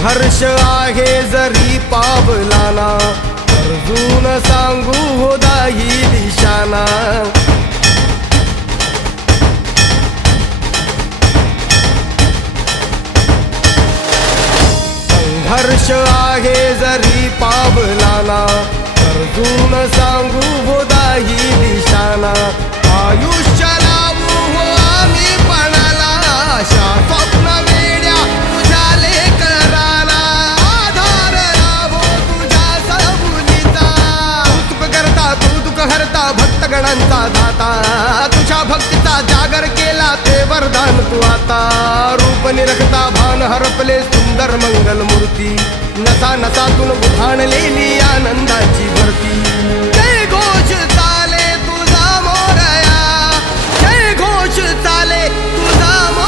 संघर्ष आहे जरी पावलाना, अर्जुन सांगू हो दाही दिशाना. संघर्ष आहे जरी पावलाना, अर्जुन सांगू हो दाही दिशाना. आयुष्य लावू हो आम्ही पणाला, आशा स्वप्न वेड्या तुझ्या लेकराला. आधार लाभो तुझ्या सबुलीचा, कौतुक करता तू दुःख हरता भक्तगणांचा दाता. तुझ्या भक्तीचा जागर केला ते वरदान तू आता. रूप निरखता भान हरपले सुंदर मंगल मूर्ती, नसा नसातून उधाणलेली आनंदाची भरती.